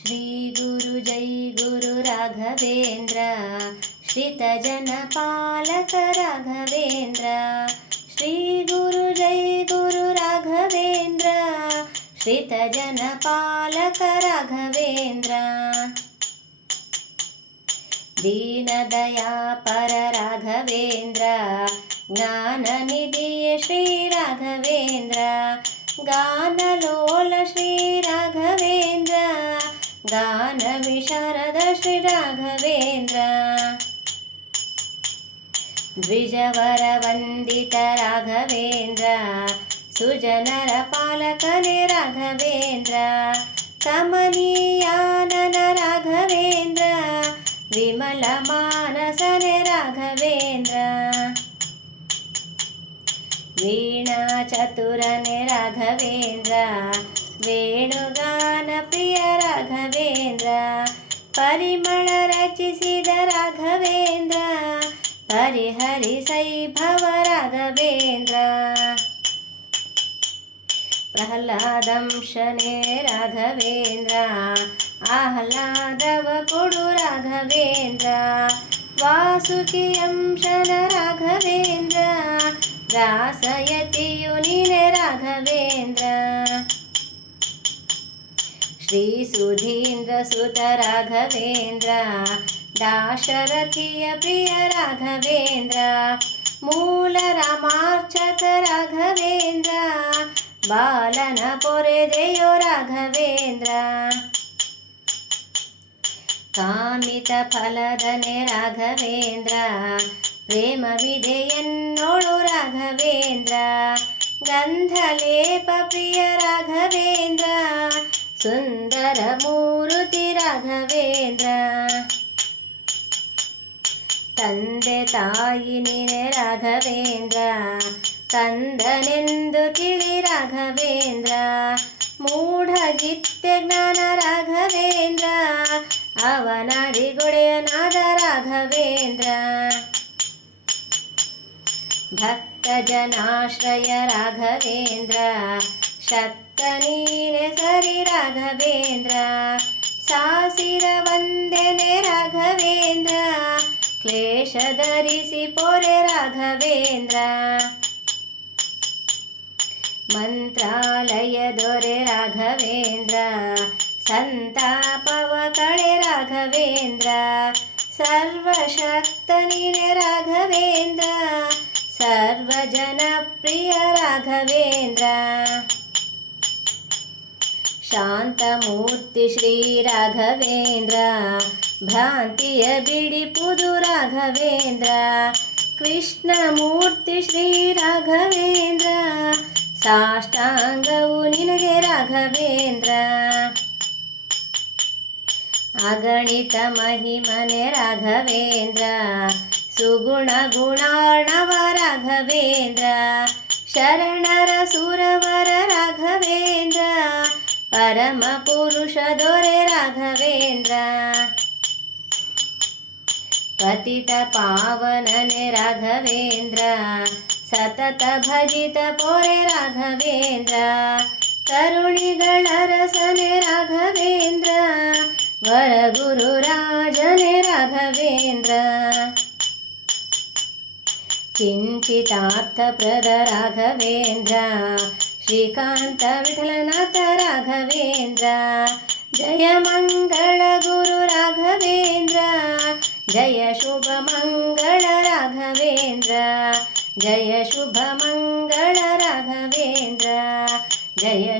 श्रीगुरु जय गुरु राघवेन्द्र श्रितजनपालक राघवेन्द्र श्रीगुरु जय गुरु राघवेन्द्र श्रितजनपालक राघवेन्द्र दीनदयापर राघवेन्द्र ज्ञाननिधिय श्रीराघवेन्द्र गानलोल श्रीराघवेन्द्र दानविशारद श्रीराघवेन्द्र द्विजवरवन्दित वन्दित राघवेन्द्र सुजनरपालकने राघवेन्द्र कमनीयानन राघवेन्द्र विमलमानसने राघवेन्द्र वीणाचतुरने राघवेन्द्र वेणुगान ಪರಿಮಳ ರಚಿಸಿದ ರಾಘವೇಂದ್ರ ಪರಿಹರಿಸೈಭವ ರಾಘವೇಂದ್ರ ಪ್ರಹ್ಲಾದಂಶನೇ ರಾಘವೇಂದ್ರ ಆಹ್ಲಾದವ ಕೊಡು ರಾಘವೇಂದ್ರ ವಾಸುಕಿ ಅಂಶನ ರಾಘವೇಂದ್ರ ರಾಸಯತಿಯು ನೀನೆ ರಾಘವೇಂದ್ರ ಶ್ರೀ ಸುಧೀಂದ್ರ ಸುತ ರಾಘವೇಂದ್ರ ದಾಶರಥಿಯ ಪ್ರಿಯ ರಾಘವೇಂದ್ರ ಮೂಲ ರಾಮಾರ್ಚಕ ರಾಘವೇಂದ್ರ ಬಾಲನ ಪೊರೆದೆಯೋ ರಾಘವೇಂದ್ರ. ಕಾಮಿತ ಫಲದನೆ ರಾಘವೇಂದ್ರ, ಪ್ರೇಮ ರಾಘವೇಂದ್ರ, ಗಂಧಲೇಪ ಪ್ರಿಯ ರಾಘವೇಂದ್ರ ಸುಂದರ ಮೂರುತಿ ರಾಘವೇಂದ್ರ ತಂದೆ ತಾಯಿ ನೀನೆ ರಾಘವೇಂದ್ರ ಕಂದನೆಂದು ತಿಳಿ ರಾಘವೇಂದ್ರ ಮೂಢಗಿತ್ಯ ಜ್ಞಾನ ರಾಘವೇಂದ್ರ ಅವನರಿಗೊಡೆಯನಾದ ರಾಘವೇಂದ್ರ ಭಕ್ತ ಜನಾಶ್ರಯ ರಾಘವೇಂದ್ರ ಶಕ್ತ ನೀನೆ ಸರಿ ರಾಘವೇಂದ್ರ. ಸಾಸಿರ ವಂದನೆ ರಾಘವೇಂದ್ರ. ಕ್ಲೇಶ ಧರಿಸಿ ಪೊರೆ ರಾಘವೇಂದ್ರ. ಮಂತ್ರಾಲಯ ದೊರೆ ರಾಘವೇಂದ್ರ. ಸಂತಾಪವ ಕಳೆ ರಾಘವೇಂದ್ರ. ಸರ್ವಶಕ್ತನಿನೆ ರಾಘವೇಂದ್ರ. ಸರ್ವಜನಪ್ರಿಯ ರಾಘವೇಂದ್ರ. ಶಾಂತಮೂರ್ತಿ ಶ್ರೀ ರಾಘವೇಂದ್ರ, ಭ್ರಾಂತಿಯ ಬಿಡಿಪುದು ರಾಘವೇಂದ್ರ, ಕೃಷ್ಣಮೂರ್ತಿ ಶ್ರೀ ರಾಘವೇಂದ್ರ, ಸಾಷ್ಟಾಂಗವು ನಿನಗೆ ರಾಘವೇಂದ್ರ. ಅಗಣಿತ ಮಹಿಮನೆ ರಾಘವೇಂದ್ರ, ಸುಗುಣ ಗುಣಾರ್ಣವ ರಾಘವೇಂದ್ರ, ಶರಣರ ಸುರವರ ರಾಘವೇಂದ್ರ. ಪರಮ ಪುರುಷ ದೊರೆ ರಾಘವೇಂದ್ರ ಪತಿತ ಪಾವನನೆ ರಾಘವೇಂದ್ರ ಸತತ ಭಜಿತ ಪೊರೆ ರಾಘವೇಂದ್ರ ಕರುಣಿಗಳ ರಸನೆ ರಾಘವೇಂದ್ರ ವರ ಗುರು ರಾಜನೆ ರಾಘವೇಂದ್ರ ಚಿಂತಿತಾರ್ಥಪ್ರದ ರಾಘವೇಂದ್ರ ಶ್ರೀಕಾಂತ ವಿಠಲನಾಥ ರಾಘವೇಂದ್ರ ಜಯ ಮಂಗಳ ಗುರು ರಾಘವೇಂದ್ರ ಜಯ ಶುಭ ಮಂಗಳ ರಾಘವೇಂದ್ರ ಜಯ ಶುಭ ಮಂಗಳ ರಾಘವೇಂದ್ರ ಜಯ ಶುಭ ಮಂಗಳ